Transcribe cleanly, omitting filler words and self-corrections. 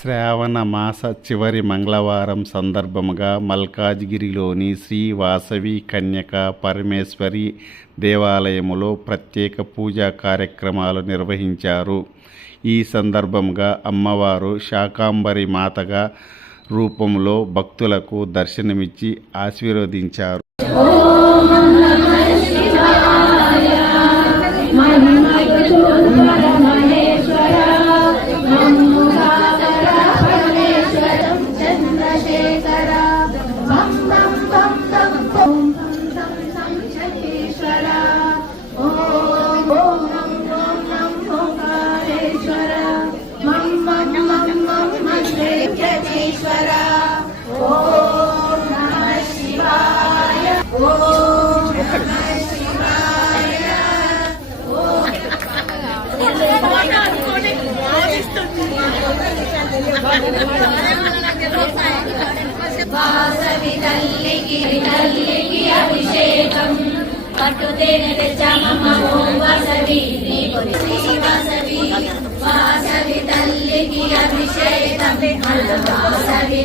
శ్రావణ మాస చివరి మంగళవారం సందర్భంగా మల్కాజ్గిరిలోని శ్రీ వాసవి కన్యక పరమేశ్వరి దేవాలయములో ప్రత్యేక పూజా కార్యక్రమాలు నిర్వహించారు. ఈ సందర్భంగా అమ్మవారు శాకాంబరి మాతగా రూపంలో భక్తులకు దర్శనమిచ్చి ఆశీర్వదించారు. వాసవి తల్లికి అభిషేకం పట్టుతేనె తెచ్చామమ్మ ఓం వాసవి వాసవి వాసవి తల్లికి అభిషేకం వాసవి